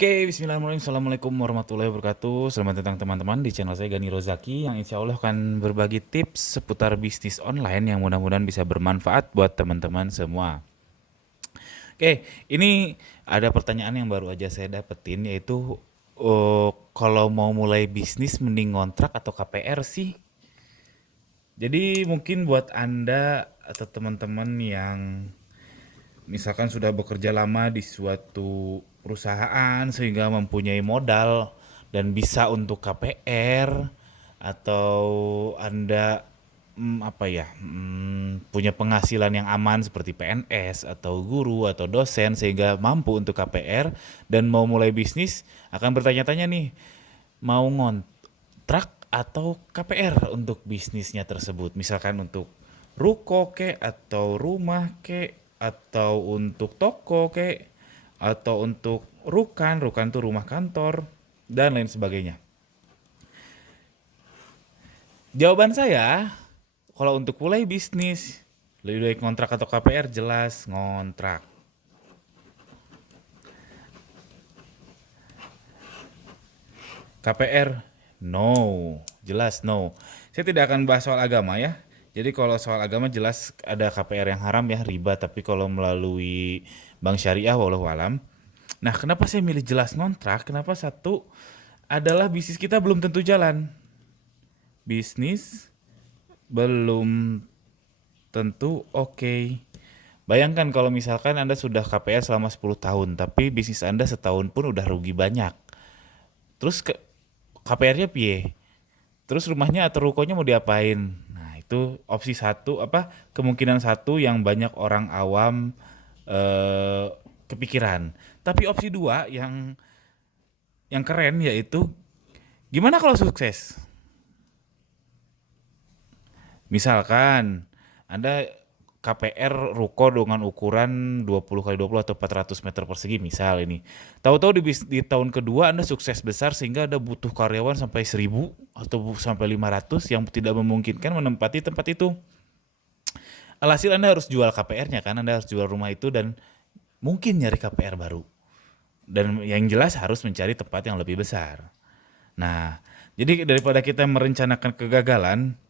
Oke, bismillahirrahmanirrahim. Assalamualaikum warahmatullahi wabarakatuh. Selamat datang teman-teman di channel saya Gani Rozaki yang insya Allah akan berbagi tips seputar bisnis online yang mudah-mudahan bisa bermanfaat buat teman-teman semua. Oke, ini ada pertanyaan yang baru aja saya dapetin yaitu kalau mau mulai bisnis mending ngontrak atau KPR sih? Jadi mungkin buat Anda atau teman-teman yang misalkan sudah bekerja lama di suatu perusahaan sehingga mempunyai modal dan bisa untuk KPR, atau Anda punya penghasilan yang aman seperti PNS atau guru atau dosen sehingga mampu untuk KPR dan mau mulai bisnis, akan bertanya-tanya nih, mau ngontrak atau KPR untuk bisnisnya tersebut, misalkan untuk ruko ke atau rumah ke atau untuk toko ke atau untuk rukan tuh rumah kantor dan lain sebagainya. Jawaban saya, kalau untuk mulai bisnis lebih baik ngontrak atau KPR, jelas ngontrak. KPR, no, jelas no. Saya tidak akan bahas soal agama ya. Jadi kalau soal agama jelas ada KPR yang haram ya, riba. Tapi kalau melalui bank syariah, wallahu alam. Nah, kenapa saya milih jelas ngontrak? Kenapa? Satu adalah bisnis kita belum tentu jalan. Bisnis belum tentu oke. Bayangkan kalau misalkan Anda sudah KPR selama 10 tahun, tapi bisnis Anda setahun pun udah rugi banyak. Terus KPR-nya piye? Terus rumahnya atau rukonya mau diapain? Nah, itu opsi satu, kemungkinan satu yang banyak orang awam kepikiran. Tapi opsi dua yang keren yaitu gimana kalau sukses? Misalkan Anda KPR ruko dengan ukuran 20 kali 20 atau 400 meter persegi misal ini. Tahu-tahu di tahun kedua Anda sukses besar sehingga Anda butuh karyawan sampai 1000 atau sampai 500 yang tidak memungkinkan menempati tempat itu. Alhasil Anda harus jual KPR-nya kan, Anda harus jual rumah itu dan mungkin nyari KPR baru. Dan yang jelas harus mencari tempat yang lebih besar. Nah, jadi daripada kita merencanakan kegagalan,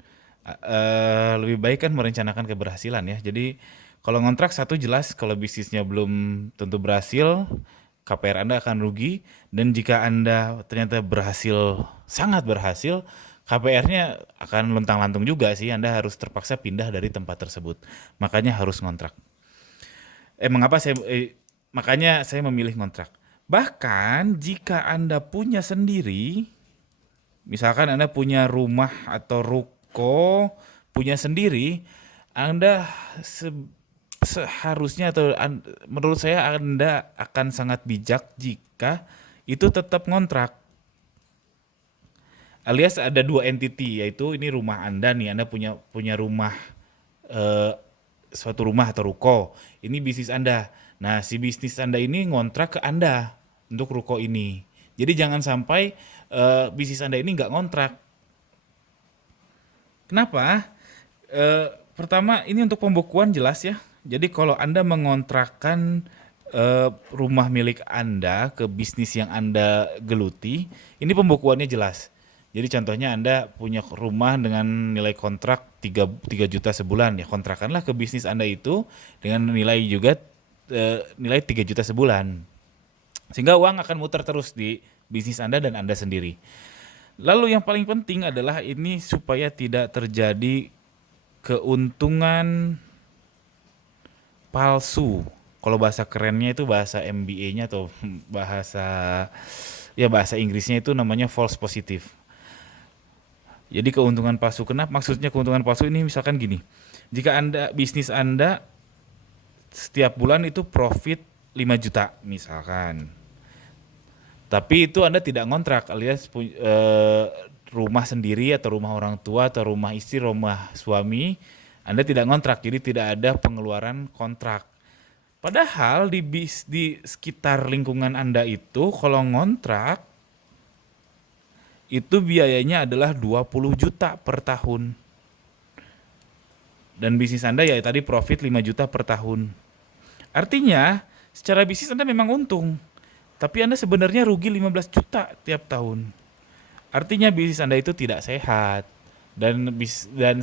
lebih baik kan merencanakan keberhasilan ya. Jadi kalau ngontrak satu jelas kalau bisnisnya belum tentu berhasil, KPR Anda akan rugi, dan jika Anda ternyata berhasil, sangat berhasil, KPR-nya akan lontang-lantung juga sih. Anda harus terpaksa pindah dari tempat tersebut. Makanya harus ngontrak. Mengapa makanya saya memilih ngontrak. Bahkan jika Anda punya sendiri, misalkan Anda punya rumah atau ruko punya sendiri, Anda seharusnya atau menurut saya Anda akan sangat bijak jika itu tetap ngontrak. Alias ada dua entity, yaitu ini rumah Anda nih, Anda punya rumah, eh, suatu rumah atau ruko. Ini bisnis Anda. Nah, si bisnis Anda ini ngontrak ke Anda untuk ruko ini. Jadi jangan sampai bisnis Anda ini nggak ngontrak. Kenapa? Pertama, ini untuk pembukuan jelas ya. Jadi kalau Anda mengontrakkan rumah milik Anda ke bisnis yang Anda geluti, ini pembukuannya jelas. Jadi contohnya Anda punya rumah dengan nilai kontrak 3 juta sebulan, ya kontrakanlah ke bisnis Anda itu dengan nilai juga nilai 3 juta sebulan. Sehingga uang akan muter terus di bisnis Anda dan Anda sendiri. Lalu yang paling penting adalah ini supaya tidak terjadi keuntungan palsu. Kalau bahasa kerennya itu bahasa MBA-nya atau bahasa Inggrisnya itu namanya false positive. Jadi keuntungan palsu. Kenapa maksudnya keuntungan palsu ini? Misalkan gini. Jika bisnis Anda setiap bulan itu profit 5 juta misalkan. Tapi itu Anda tidak ngontrak, alias rumah sendiri atau rumah orang tua atau rumah istri, rumah suami, Anda tidak ngontrak, jadi tidak ada pengeluaran kontrak. Padahal di sekitar lingkungan Anda itu kalau ngontrak itu biayanya adalah 20 juta per tahun. Dan bisnis Anda ya tadi profit 5 juta per tahun. Artinya secara bisnis Anda memang untung. Tapi Anda sebenarnya rugi 15 juta tiap tahun. Artinya bisnis Anda itu tidak sehat. Dan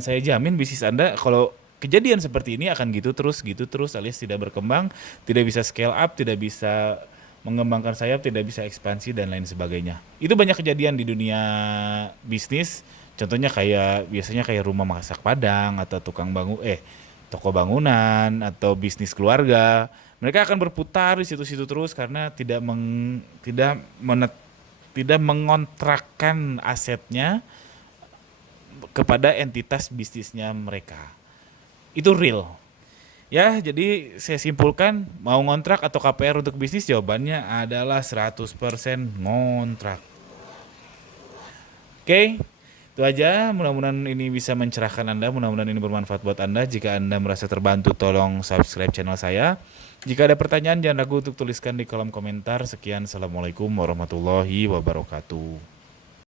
saya jamin bisnis Anda kalau kejadian seperti ini akan gitu terus alias tidak berkembang, tidak bisa scale up, tidak bisa mengembangkan sayap, tidak bisa ekspansi dan lain sebagainya. Itu banyak kejadian di dunia bisnis. Contohnya kayak biasanya kayak rumah masak Padang atau toko bangunan atau bisnis keluarga. Mereka akan berputar di situ-situ terus karena tidak mengontrakkan asetnya kepada entitas bisnisnya mereka. Itu real. Ya, jadi saya simpulkan mau ngontrak atau KPR untuk bisnis jawabannya adalah 100% ngontrak. Oke, itu aja. Mudah-mudahan ini bisa mencerahkan Anda, mudah-mudahan ini bermanfaat buat Anda. Jika Anda merasa terbantu, tolong subscribe channel saya. Jika ada pertanyaan, jangan ragu untuk tuliskan di kolom komentar. Sekian, Assalamualaikum warahmatullahi wabarakatuh.